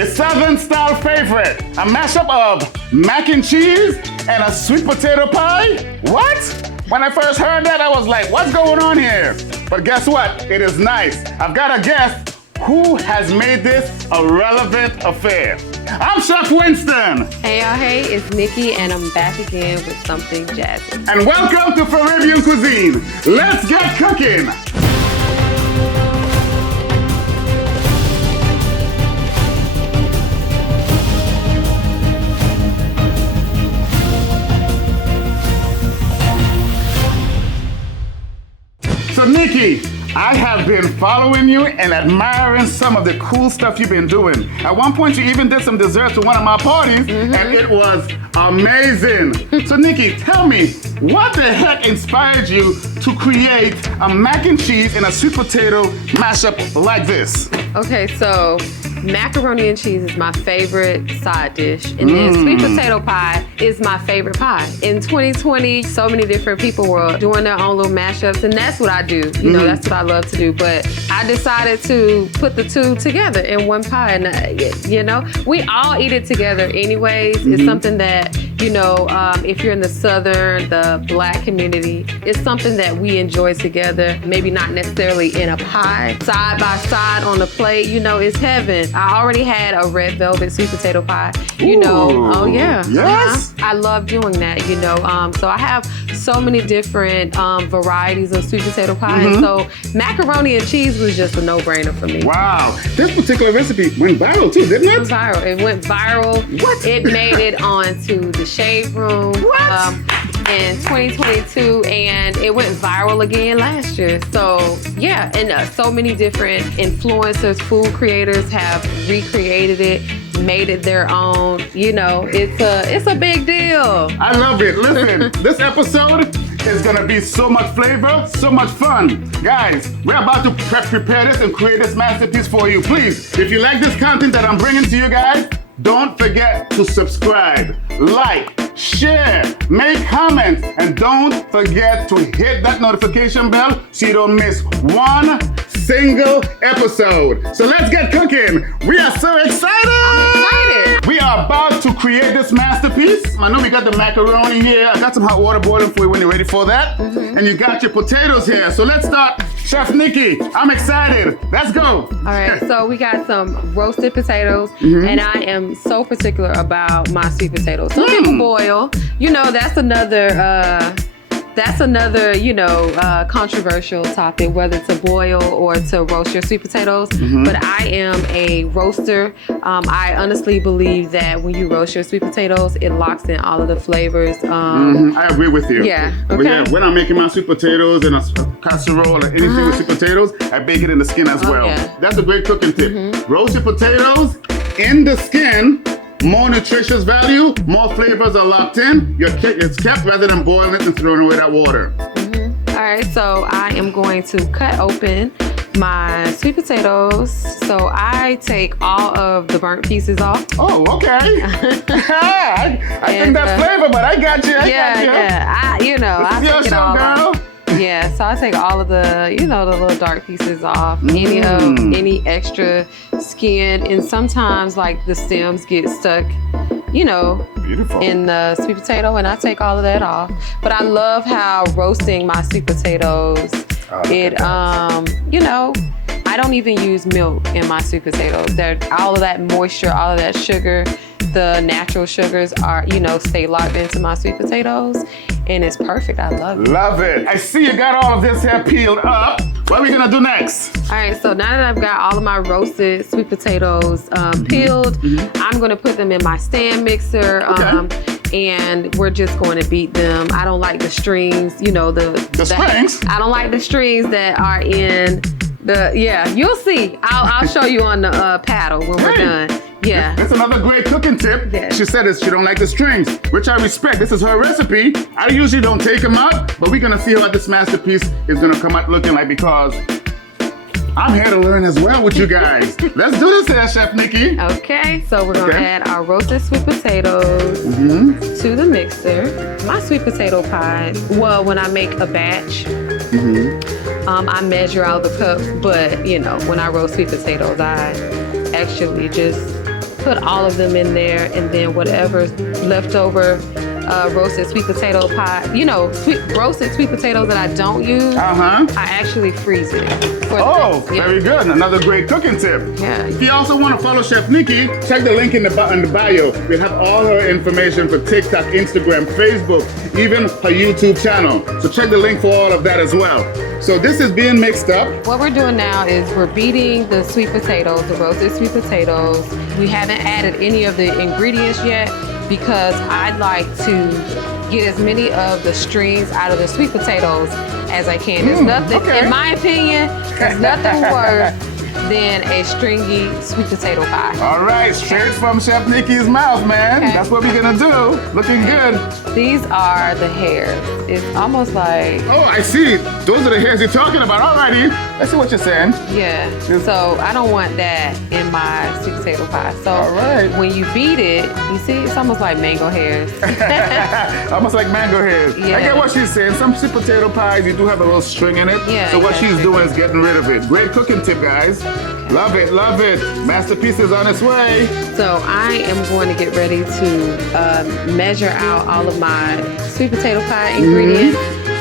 It's Southern style favorite. A mashup of mac and cheese and a sweet potato pie? What? When I first heard that, I was like, what's going on here? But guess what? It is nice. I've got a guest who has made this a relevant affair. I'm Chef Winston. Hey y'all, hey, it's Nikki and I'm back again with something jazzy. And welcome to FLORIBBEAN Cuisine. Let's get cooking. So Nikki, I have been following you and admiring some of the cool stuff you've been doing. At one point, you even did some desserts to one of my parties, and it was amazing. So Nikki, tell me, what the heck inspired you to create a mac and cheese and a sweet potato mashup like this? Okay, so macaroni and cheese is my favorite side dish, and then sweet potato pie is my favorite pie. In 2020, so many different people were doing their own little mashups, and that's what I do. You know, that's what I love to do. But I decided to put the two together in one pie, and you know, we all eat it together anyways. It's something that, you know, if you're in the Southern, the Black community, it's something that we enjoy together. Maybe not necessarily in a pie, side by side on the plate. You know, it's heaven. I already had a red velvet sweet potato pie. You know, oh yeah. Yes. I love doing that. You know, so I have so many different varieties of sweet potato pie. And so macaroni and cheese was just a no-brainer for me. Wow, this particular recipe went viral too, didn't It went it? viral. It went viral. What? It made it onto the Shade Room in 2022, and it went viral again last year. So yeah, and so many different influencers, food creators have recreated it, made it their own. You know, it's a big deal. I love it. Listen, this episode is gonna be so much flavor, so much fun. Guys, we're about to prepare this and create this masterpiece for you. Please, if you like this content that I'm bringing to you guys, don't forget to subscribe, like, share, make comments, and don't forget to hit that notification bell so you don't miss one single episode. So let's get cooking. We are so excited. I'm excited. We are about to create this masterpiece. I know we got the macaroni here. I got some hot water boiling for you when you're ready for that. And you got your potatoes here. So let's start. Chef Nikki, I'm excited. Let's go. All right, so we got some roasted potatoes, and I am so particular about my sweet potatoes. Some people boil. You know, that's another, you know, controversial topic, whether to boil or to roast your sweet potatoes. But I am a roaster. I honestly believe that when you roast your sweet potatoes, it locks in all of the flavors. I agree with you. Yeah, But okay. yeah, when I'm making my sweet potatoes in a casserole or anything with sweet potatoes, I bake it in the skin as well. yeah. That's a great cooking tip. Roast your potatoes in the skin. More nutritious value, more flavors are locked in. It's kept rather than boiling it and throwing away that water. All right, so I am going to cut open my sweet potatoes. So I take all of the burnt pieces off. Oh, okay. I think that's flavor, but I got you. I got you. Yeah. I This is your take it show, all girl. off. Yeah, so I take all of the, you know, the little dark pieces off, any extra skin, and sometimes like the stems get stuck, you know, Beautiful. in the sweet potato, and I take all of that off. But I love how roasting my sweet potatoes, you know, I don't even use milk in my sweet potatoes. All of that moisture, all of that sugar, the natural sugars are, you know, stay locked into my sweet potatoes, and it's perfect. I love it. Love it. I see you got all of this here peeled up. What are we gonna do next? All right, so now that I've got all of my roasted sweet potatoes peeled, I'm gonna put them in my stand mixer. And we're just going to beat them. I don't like the strings, you know, the strings? I don't like the strings that are in you'll see. I'll show you on the paddle when we're done. Yeah. That's another great cooking tip. Yes. She said she don't like the strings, which I respect. This is her recipe. I usually don't take them out, but we're gonna see what this masterpiece is gonna come out looking like, because I'm here to learn as well with you guys. Let's do this here, Chef Nikki. Okay, so we're gonna add our roasted sweet potatoes to the mixer. My sweet potato pie, well, when I make a batch, I measure out the cup, but you know, when I roast sweet potatoes, I actually just put all of them in there, and then whatever's left over, roasted sweet potato pie, you know, roasted sweet potatoes that I don't use, I actually freeze it. Very good. Another great cooking tip. Yeah. If you also want to follow Chef Nikki, check the link in the bio. We have all her information for TikTok, Instagram, Facebook, even her YouTube channel. So check the link for all of that as well. So this is being mixed up. What we're doing now is we're beating the sweet potatoes, the roasted sweet potatoes. We haven't added any of the ingredients yet because I'd like to get as many of the strings out of the sweet potatoes as I can. There's nothing, in my opinion, there's nothing worse than a stringy sweet potato pie. All right, straight from Chef Nikki's mouth, man. Okay. That's what we're gonna do. Looking good. These are the hairs. It's almost like... Oh, I see. Those are the hairs you're talking about. Alrighty. Let's see what you're saying. Yeah. So I don't want that in my sweet potato pie. So when you beat it, you see, it's almost like mango hairs. Almost like mango hairs. Yeah. I get what she's saying. Some sweet potato pies, you do have a little string in it. Yeah, so what she's doing is getting rid of it. Great cooking tip, guys. Love it, love it. Masterpiece is on its way. So I am going to get ready to measure out all of my sweet potato pie ingredients.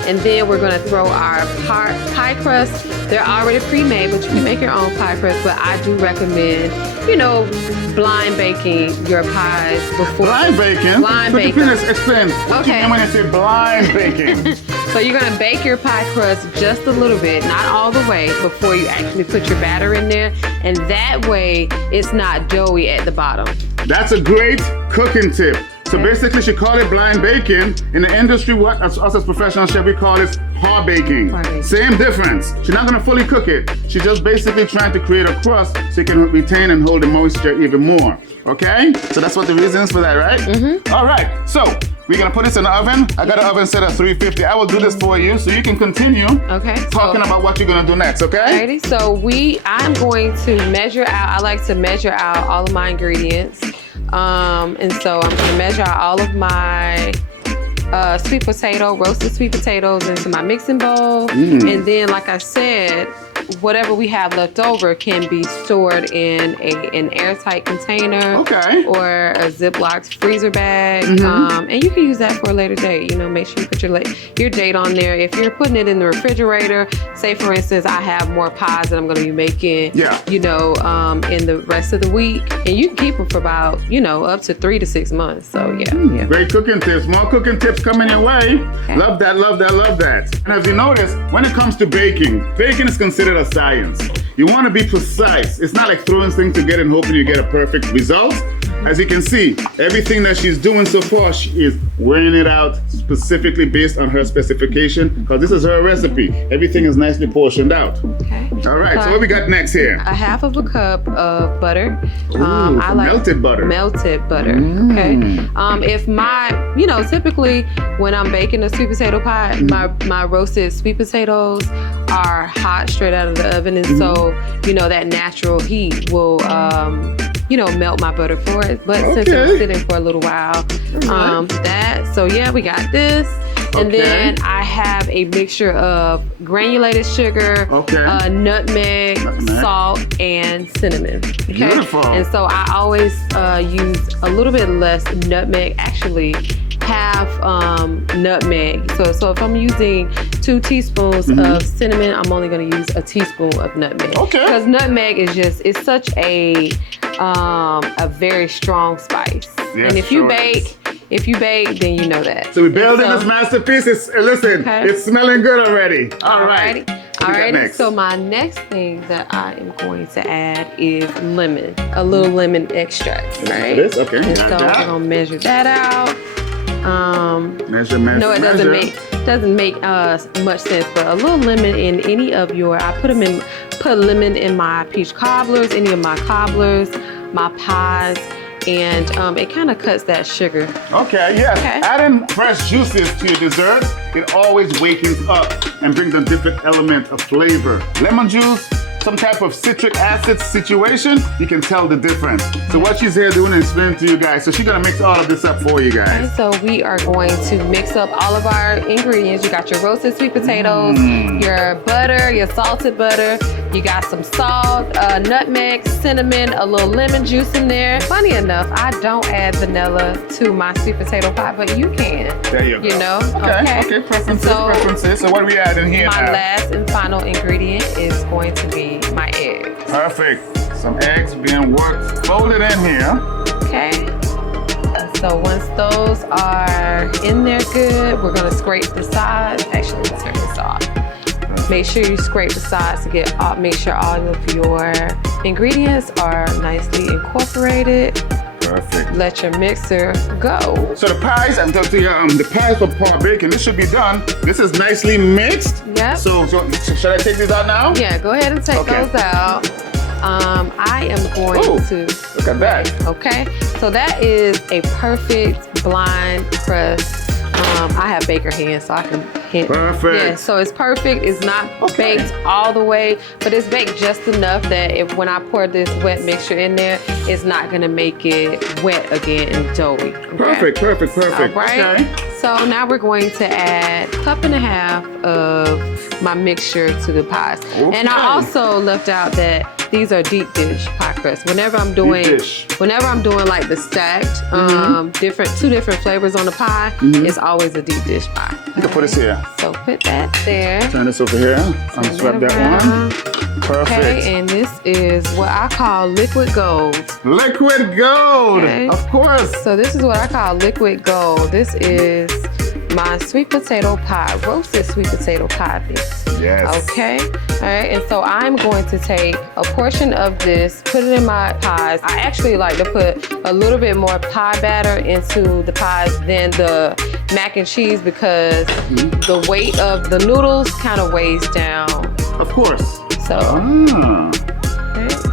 And then we're gonna throw our pie crust. They're already pre-made, but you can make your own pie crust. But I do recommend, you know, blind baking your pies before. Blind baking? Blind Could you baking. please explain what you mean when you say blind baking? So you're gonna bake your pie crust just a little bit, not all the way, before you actually put your batter in there. And that way, it's not doughy at the bottom. That's a great cooking tip. So basically, she called it blind baking. In the industry, what us as professional chef, we call it hard baking. Same difference. She's not gonna fully cook it. She's just basically trying to create a crust so you can retain and hold the moisture even more. Okay? So that's what the reason is for that, right? All right. So we're gonna put this in the oven. I got an oven set at 350. I will do this for you so you can continue talking about what you're gonna do next, okay? Alrighty, so I'm going to measure out, I like to measure out all of my ingredients. And so I'm gonna measure out all of my roasted sweet potatoes into my mixing bowl. And then, like I said, whatever we have left over can be stored in an airtight container or a Ziploc freezer bag. And you can use that for a later date. You know, make sure you put your date on there. If you're putting it in the refrigerator, say for instance, I have more pies that I'm gonna be making, you know, in the rest of the week, and you can keep them for about, you know, up to 3 to 6 months. So yeah. Great cooking tips. More cooking tips coming your way. Love that, love that, love that. And as you notice, when it comes to baking, baking is considered a science. You want to be precise. It's not like throwing things together and hoping you get a perfect result. As you can see, everything that she's doing so far, she is weighing it out specifically based on her specification, because this is her recipe. Everything is nicely portioned out. All right, so what we got next here? A half of a cup of butter. Ooh, I like melted butter. Melted butter, if my, you know, typically when I'm baking a sweet potato pie, my roasted sweet potatoes are hot straight out of the oven, and so, you know, that natural heat will, you know, melt my butter for it. But since it was sitting for a little while, so yeah, we got this. And then I have a mixture of granulated sugar, nutmeg, salt, and cinnamon. Beautiful. And so I always use a little bit less nutmeg, actually half nutmeg. So if I'm using 2 teaspoons of cinnamon, I'm only gonna use a teaspoon of nutmeg. Because nutmeg is just, it's such a very strong spice. Yes, and if you bake, then you know that. So we're building this masterpiece. Listen, it's smelling good already. All right. Alrighty, so my next thing that I am going to add is lemon, a little lemon extract, right? Okay. And so we're gonna measure that out. Measure. No, it doesn't make much sense, but a little lemon in any of your, I put lemon in my peach cobblers, any of my cobblers, my pies, and it kind of cuts that sugar. Adding fresh juices to your desserts, it always wakens up and brings a different element of flavor. Lemon juice, some type of citric acid situation, you can tell the difference. So what she's here doing is explaining to you guys. So she's gonna mix all of this up for you guys. So we are going to mix up all of our ingredients. You got your roasted sweet potatoes, your butter, your salted butter, You got some salt, nutmeg, cinnamon, a little lemon juice in there. Funny enough, I don't add vanilla to my sweet potato pie, but you can. There you go. You know? Okay. Preferences, preferences. So what are we adding here My now? last and final ingredient is going to be my eggs. Perfect. Some eggs being worked, folded in here. Okay. So once those are in there good, we're gonna scrape the sides. Actually, let's turn this off. Make sure you scrape the sides to get make sure all of your ingredients are nicely incorporated. Perfect. Let your mixer go. So the pies, I'm telling you, the pies for pork bacon, this should be done. This is nicely mixed. Yeah. So should I take these out now? Yeah, go ahead and take those out. I am going to look at that. Okay, so that is a perfect blind crust. I have baker hands, so I can hit. Perfect. Yeah, so it's perfect. It's not baked all the way, but it's baked just enough that when I pour this wet mixture in there, it's not gonna make it wet again and doughy. Okay? Perfect. All right. Okay. So now we're going to add 1.5 cups of my mixture to the pies. Okay. And I also left out that these are deep dish pie crusts. Whenever I'm doing like the stacked, two different flavors on the pie, it's always a deep dish pie. You can put this here. So put that there. Turn this over here. Unswap that one. Perfect. Okay, and this is what I call liquid gold. Liquid gold, of course. So this is what I call liquid gold. This is my sweet potato pie, roasted sweet potato pie mix. Yes. Okay. All right. And so I'm going to take a portion of this, put it in my pies. I actually like to put a little bit more pie batter into the pies than the mac and cheese because the weight of the noodles kind of weighs down. Of course. So.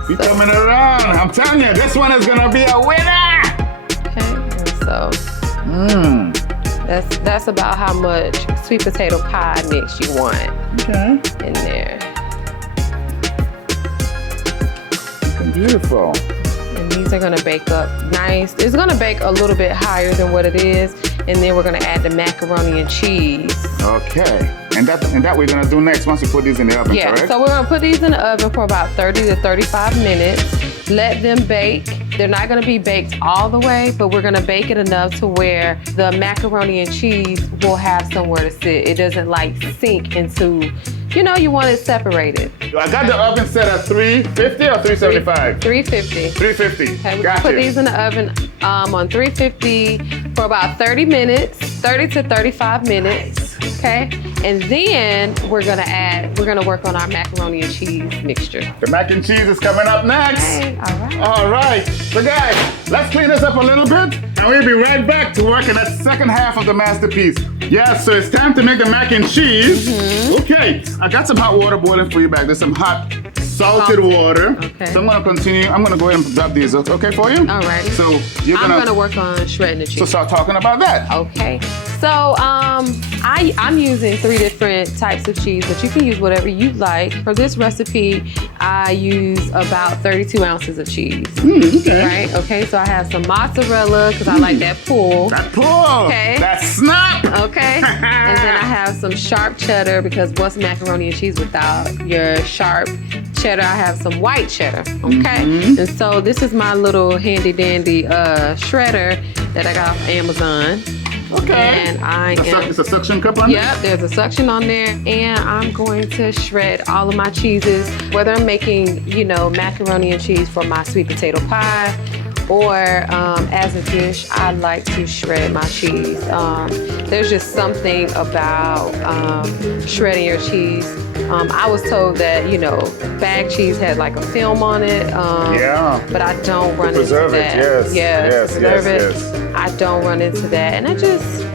You're coming around. I'm telling you, this one is gonna be a winner. Okay. And so. That's about how much sweet potato pie mix you want in there. Looking beautiful. And these are gonna bake up nice. It's gonna bake a little bit higher than what it is. And then we're gonna add the macaroni and cheese. Okay. And that we're gonna do next once you put these in the oven, correct? So we're gonna put these in the oven for about 30 to 35 minutes. Let them bake. They're not gonna be baked all the way, but we're gonna bake it enough to where the macaroni and cheese will have somewhere to sit. It doesn't like sink into, you want it separated. I got the oven set at 350 or 375? 350. 350. Okay, we're gonna put these in the oven on 350 for about 30 minutes, 30 to 35 minutes. Okay, and then we're gonna work on our macaroni and cheese mixture. The mac and cheese is coming up next. Okay, all right. All right, so guys, let's clean this up a little bit, and we'll be right back to work on that second half of the masterpiece. Yes, so it's time to make the mac and cheese. Okay, I got some hot water boiling for you back. There's some hot salted water. Okay. So I'm gonna continue. I'm gonna go ahead and grab these. Okay for you? All right. So I'm gonna work on shredding the cheese. So start talking about that. Okay. So I'm using 3 different types of cheese, but you can use whatever you like. For this recipe, I use about 32 ounces of cheese. Okay. Right? Okay, so I have some mozzarella, because I like that pull. That pull! Okay. That snap! Okay. And then I have some sharp cheddar, because what's macaroni and cheese without your sharp cheddar? I have some white cheddar. Okay. And so this is my little handy dandy shredder that I got off Amazon. Okay. And it's a suction cup on there? Yep, there's a suction on there. And I'm going to shred all of my cheeses, whether I'm making, macaroni and cheese for my sweet potato pie, or as a dish, I like to shred my cheese. There's just something about shredding your cheese. I was told that, bag cheese had like a film on it. But I don't run into that. Yes. I don't run into that. And I just...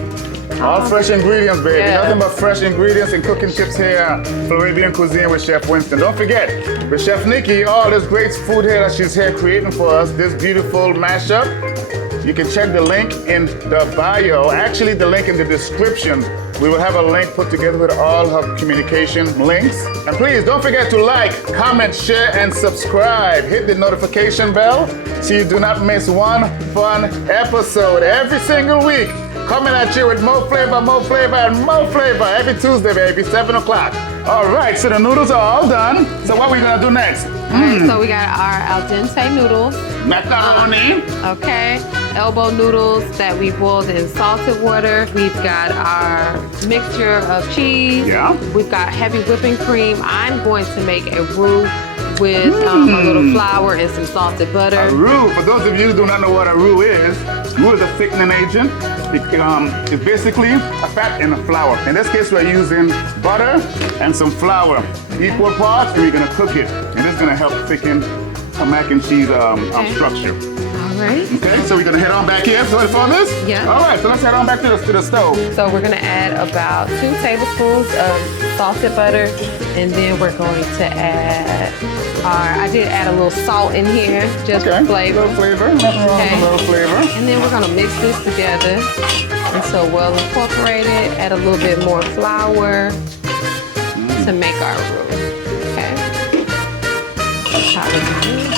All fresh ingredients, baby. Nothing but fresh ingredients and cooking tips here. Floridian Cuisine with Chef Winston. Don't forget, with Chef Nikki, all this great food here that she's here creating for us, this beautiful mashup. You can check the link in the bio. Actually, the link in the description. We will have a link put together with all her communication links. And please don't forget to like, comment, share, and subscribe. Hit the notification bell so you do not miss one fun episode every single week. Coming at you with more flavor, and more flavor every Tuesday, baby, 7 o'clock. All right, so the noodles are all done. So what are we gonna do next? Alright, so we got our al dente noodles. Macaroni. Okay. Elbow noodles that we boiled in salted water. We've got our mixture of cheese. Yeah. We've got heavy whipping cream. I'm going to make a roux with a little flour and some salted butter. A roux, for those of you who do not know what a roux is a thickening agent. It's basically a fat in a flour. In this case, we're using butter and some flour. Equal parts, and we're gonna cook it. And it's gonna help thicken a mac and cheese structure. All right. Okay, so we're gonna head on back here for this? Yeah. All right, so let's head on back to the stove. So we're gonna add about 2 tablespoons of salted butter, and then we're going to add I did add a little salt in here, just for flavor. A little flavor, nothing wrong with a little flavor. And then we're gonna mix this together until well incorporated. Add a little bit more flour to make our roux. Okay. That's how we do it.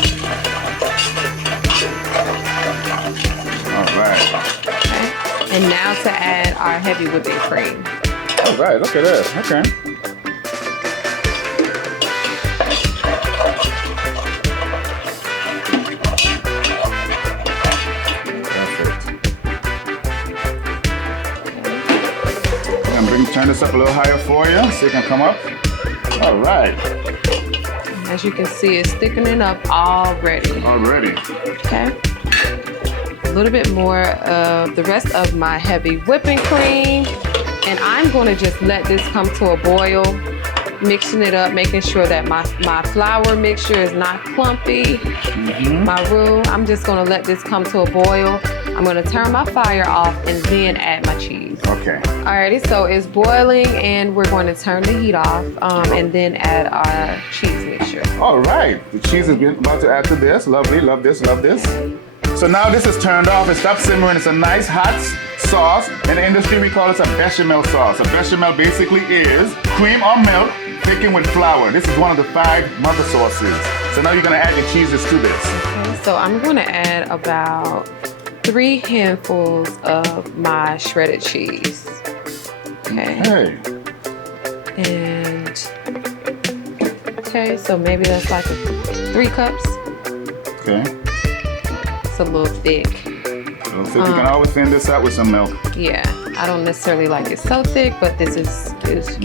All right. Okay. And now to add our heavy whipping cream. All right, look at this. Okay. Turn this up a little higher for you so you can come up. All right. As you can see, it's thickening up already. Okay. A little bit more of the rest of my heavy whipping cream. And I'm going to just let this come to a boil, mixing it up, making sure that my flour mixture is not clumpy. My roux, I'm just going to let this come to a boil. I'm gonna turn my fire off and then add my cheese. Okay. Alrighty, so it's boiling and we're going to turn the heat off and then add our cheese mixture. All right, the cheese is about to add to this. Lovely, love this, love this. So now this is turned off, it stopped simmering. It's a nice hot sauce. In the industry, we call this a bechamel sauce. A bechamel basically is cream or milk thickened with flour. This is one of the 5 mother sauces. So now you're gonna add your cheeses to this. Okay, so I'm gonna add about 3 handfuls of my shredded cheese. Okay. And okay, so maybe that's like 3 cups. Okay. It's a little thick. So you can always thin this out with some milk. Yeah, I don't necessarily like it so thick, but this is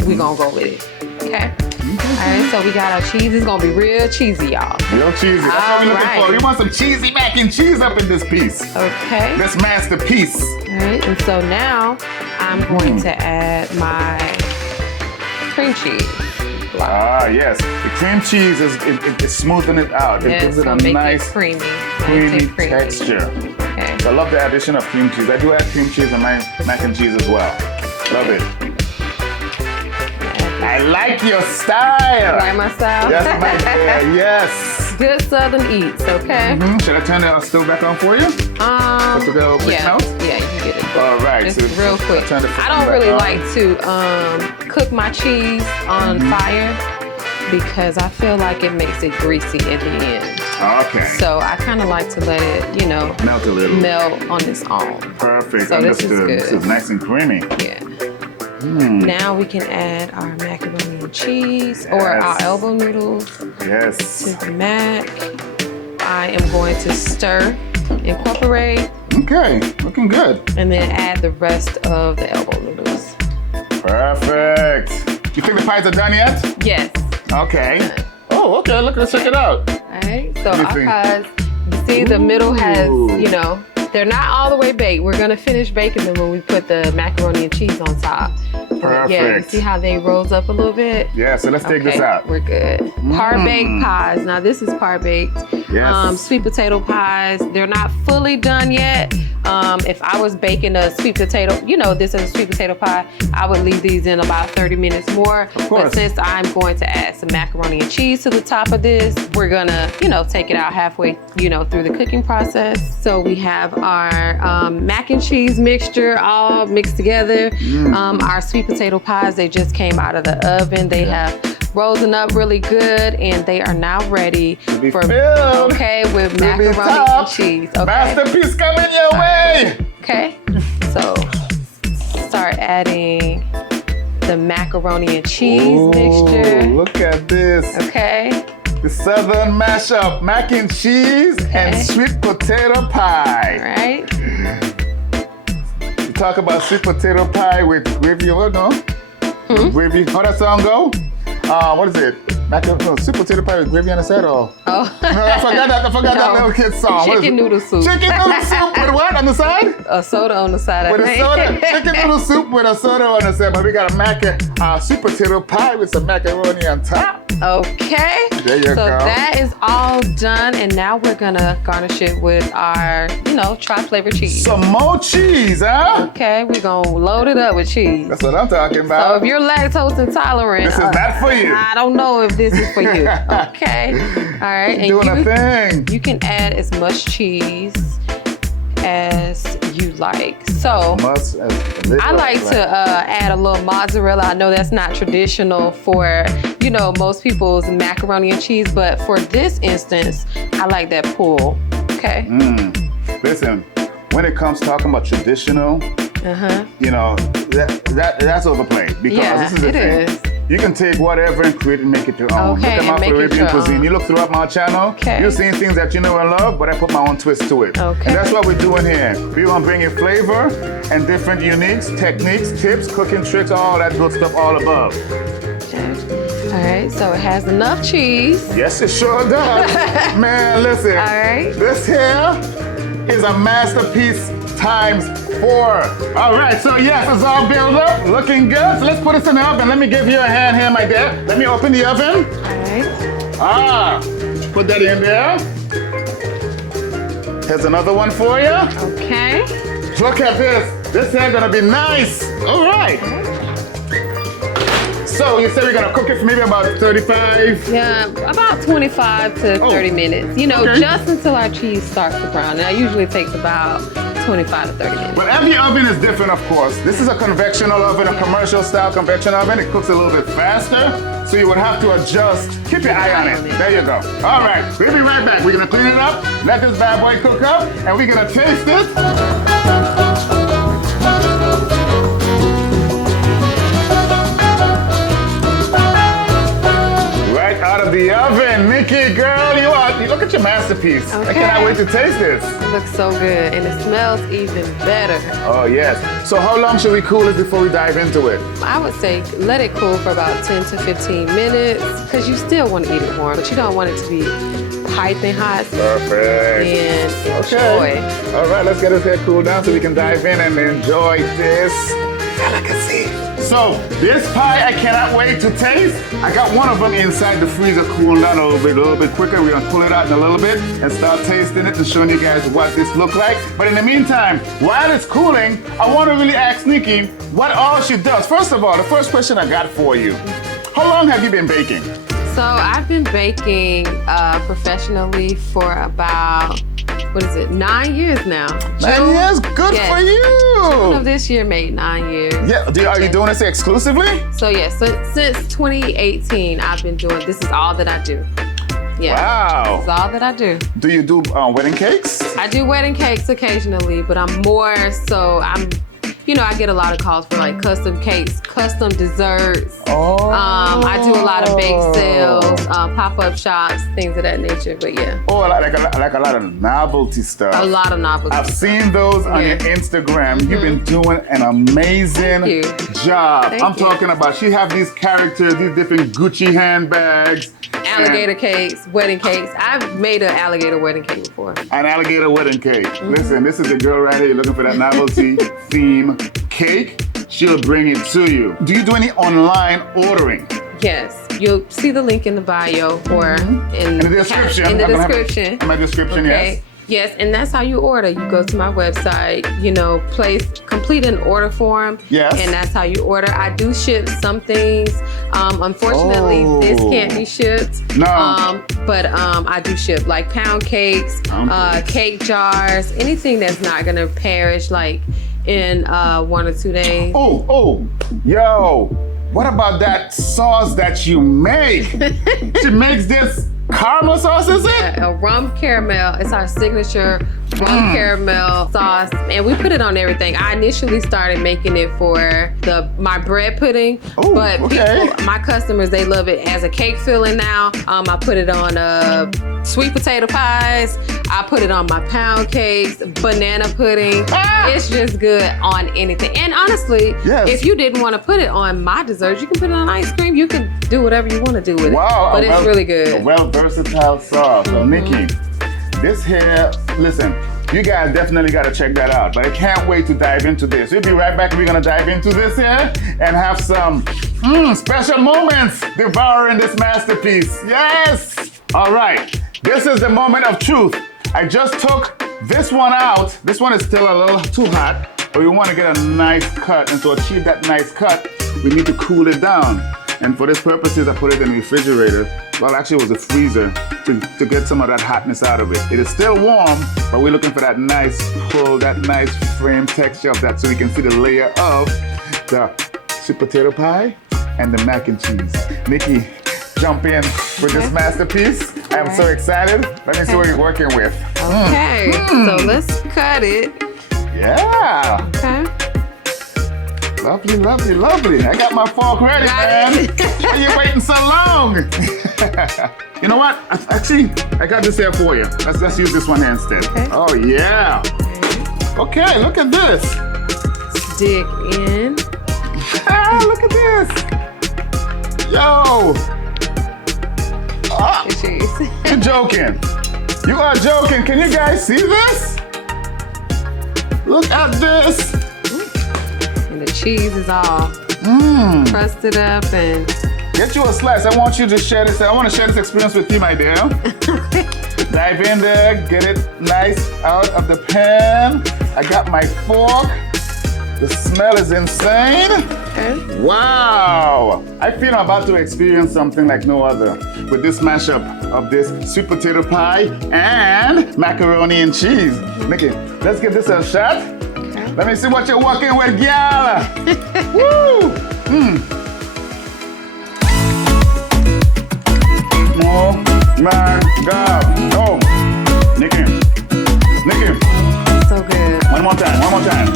we gonna go with it. Okay. All right, so we got our cheese. It's gonna be real cheesy, y'all. Real cheesy. That's what we're looking for. We want some cheesy mac and cheese up in this piece. Okay. This masterpiece. All right, and so now I'm going to add my cream cheese. Ah, yes. The cream cheese is smoothing it out. It gives it a nice creamy texture. Okay. So I love the addition of cream cheese. I do add cream cheese in my mac and cheese as well. Love it. I like your style. Like my style? Yes, my dear. Yes. Good Southern eats, okay? Should I turn the stove back on for you? Yeah, you can get it. All right. Just so real quick. I don't really like to cook my cheese on fire because I feel like it makes it greasy in the end. Okay. So I kind of like to let it, melt a little. Melt on its own. Perfect. So Understood. this is good. This is nice and creamy. Yeah. Now we can add our macaroni and cheese or our elbow noodles to the mac. I am going to stir, incorporate. Okay, looking good. And then add the rest of the elbow noodles. Perfect. You think the pies are done yet? Yes. Okay. Oh, okay, let's check it out. All right, so our pies, you see the middle has, they're not all the way baked. We're gonna finish baking them when we put the macaroni and cheese on top. Perfect. Yeah, you see how they rose up a little bit? Yeah, so let's take this out. We're good. Par-baked pies. Now this is par-baked. Yes. Sweet potato pies. They're not fully done yet. If I was baking a sweet potato, this is a sweet potato pie, I would leave these in about 30 minutes more. Of course. But since I'm going to add some macaroni and cheese to the top of this, we're gonna, take it out halfway, through the cooking process. So we have our mac and cheese mixture all mixed together. Our sweet potato pies, they just came out of the oven. They have risen up really good, and they are now ready for filled. With macaroni and cheese. Okay. Masterpiece coming your way. Okay, so start adding the macaroni and cheese mixture. Look at this. Okay. The Southern mashup, mac and cheese and sweet potato pie. All right. You talk about sweet potato pie with gravy, what no? Gravy, how that song go? What is it? Sweet potato pie with gravy on the side, or? Oh. No, I forgot that little kid's song. Chicken noodle soup. Chicken noodle soup with what on the side? A soda on the side, With a soda. Chicken noodle soup with a soda on the side. But we got a sweet potato pie with some macaroni on top. Okay. There you go. So that is all done, and now we're gonna garnish it with our, tri-flavor cheese. Some more cheese, huh? Okay, we're gonna load it up with cheese. That's what I'm talking about. So if you're lactose intolerant, this is not for you. I don't know if this is for you. Okay. All right. And doing a thing. You can add as much cheese as you like. So I like to add a little mozzarella. I know that's not traditional for, most people's macaroni and cheese, but for this instance, I like that pull. Okay. Listen, when it comes talking about traditional, that's overplayed, because this is the thing. Is. You can take whatever and create and make it your own. Okay, look at my Floribian cuisine. You look throughout my channel, you're seeing things that you know and love, but I put my own twist to it. Okay. And that's what we're doing here. We want to bring you flavor and different uniques, techniques, tips, cooking tricks, all that good stuff all above. All right, so it has enough cheese. Yes, it sure does. Man, listen. All right. This here is a masterpiece times 4. All right, so yes, it's all built up, looking good. So let's put this in the oven. Let me give you a hand here, my dear. Let me open the oven. All right. Put that in there. Here's another one for you. Okay. Look at this. This here gonna be nice. All right. So you said we're gonna cook it for maybe about 35? Yeah, about 25 to 30 minutes. Just until our cheese starts to brown. And that usually takes about 25 to 30 minutes. But every oven is different, of course. This is a convectional oven, a commercial style convection oven. It cooks a little bit faster, so you would have to adjust. Keep your eye on it. There you go. All right, we'll be right back. We're gonna clean it up, let this bad boy cook up, and we're gonna taste it. Out of the oven, Nikki, girl, look at your masterpiece. Okay. I cannot wait to taste this. It looks so good, and it smells even better. Oh yes. So how long should we cool this before we dive into it? I would say let it cool for about 10 to 15 minutes, because you still want to eat it warm, but you don't want it to be piping hot. Perfect. And enjoy. All right, let's get this here cooled down so we can dive in and enjoy this delicacy. So this pie, I cannot wait to taste. I got one of them inside the freezer cooling down a little bit quicker. We're gonna pull it out in a little bit and start tasting it and showing you guys what this looks like. But in the meantime, while it's cooling, I want to really ask Nikki what all she does. First of all, the first question I got for you, how long have you been baking? So I've been baking professionally for about, 9 years now. 9 years? Good for you! June of this year made 9 years. Yeah, are you doing this exclusively? So since 2018, I've been doing, this is all that I do. Yeah. Wow. This is all that I do. Do you do wedding cakes? I do wedding cakes occasionally, but I get a lot of calls for like custom cakes, custom desserts. Oh. I do a lot of bake sales, pop-up shops, things of that nature, but yeah. Oh, like a lot of novelty stuff. A lot of novelty. I've seen those on your Instagram. You've been doing an amazing job. I'm talking about, she have these characters, these different Gucci handbags. Alligator cakes, wedding cakes. I've made an alligator wedding cake before. An alligator wedding cake. Listen, this is the girl right here looking for that novelty theme cake. She'll bring it to you. Do you do any online ordering? Yes. You'll see the link in the bio or in the description. In the description. In my description, yes. Yes, and that's how you order. You go to my website, complete an order form. Yes. And that's how you order. I do ship some things. Unfortunately, this can't be shipped. No. But I do ship like pound cakes, cake jars, anything that's not gonna perish like in 1 or 2 days. Yo. what about that sauce that you make? She makes this caramel sauce, is it? A rum caramel. It's our signature rum caramel sauce, and we put it on everything. I initially started making it for my bread pudding, but my customers, they love it as a cake filling now. I put it on sweet potato pies. I put it on my pound cakes, banana pudding. It's just good on anything. And honestly, if you didn't want to put it on my desserts, you can put it on ice cream. You can do whatever you want to do with it. But it's really good. A well-versatile sauce. So Nikki, this here, listen, you guys definitely got to check that out. But I can't wait to dive into this. We'll be right back. We're going to dive into this here and have some special moments devouring this masterpiece. Yes! All right. This is the moment of truth. I just took this one out. This one is still a little too hot, but we want to get a nice cut. And to achieve that nice cut, we need to cool it down. And for this purposes, I put it in the refrigerator. Well, actually, it was a freezer to get some of that hotness out of it. It is still warm, but we're looking for that nice pull, that nice frame texture of that, so we can see the layer of the sweet potato pie and the mac and cheese. Nikki, jump in with this masterpiece. I am so excited. Let me see what you're working with. Okay, so let's cut it. Yeah. Okay. Lovely, lovely, lovely. I got my fork ready, man. Why are you waiting so long? You know what? Actually, I got this here for you. Let's use this one here instead. Okay. Oh, yeah. Okay, look at this. Dig in. Look at this. Yo. You're joking. You are joking. Can you guys see this? Look at this. And the cheese is all crusted up and... Get you a slice. I want you to share this. I want to share this experience with you, my dear. Dive in there. Get it nice out of the pan. I got my fork. The smell is insane. Okay. Wow. I feel I'm about to experience something like no other with this mashup of this sweet potato pie and macaroni and cheese. Nikki, let's give this a shot. Okay. Let me see what you're working with, gal. Woo! Oh my God. Oh, Nikki. So good. One more time.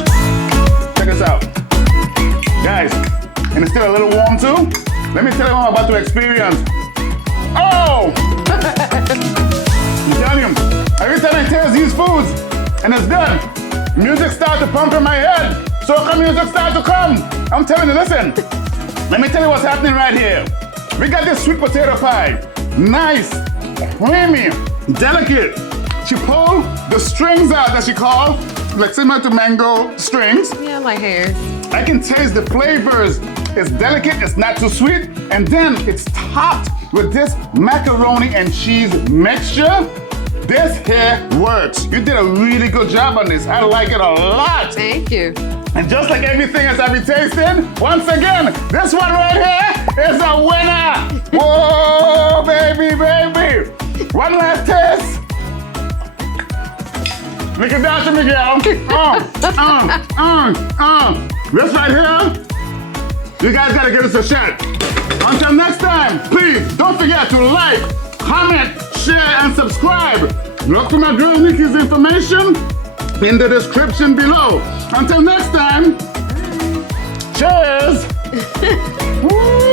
Check this out. Guys, and it's still a little warm too. Let me tell you what I'm about to experience. Oh! I'm telling you, every time I taste these foods and it's done, music starts to pump in my head. Soca music starts to come. I'm telling you, listen. Let me tell you what's happening right here. We got this sweet potato pie. Nice, creamy, delicate. She pulled the strings out that she called, like similar to mango strings. Yeah, like hairs. I can taste the flavors. It's delicate, it's not too sweet, and then it's topped with this macaroni and cheese mixture. This here works. You did a really good job on this. I like it a lot. Thank you. And just like everything else I've been tasting, once again, this one right here is a winner. Whoa, baby. One last taste. Make it down to me, girl. This right here, you guys gotta give us a shot. Until next time, please don't forget to like, comment, share, and subscribe. Look for my girl Nikki's information in the description below. Until next time, cheers. Woo.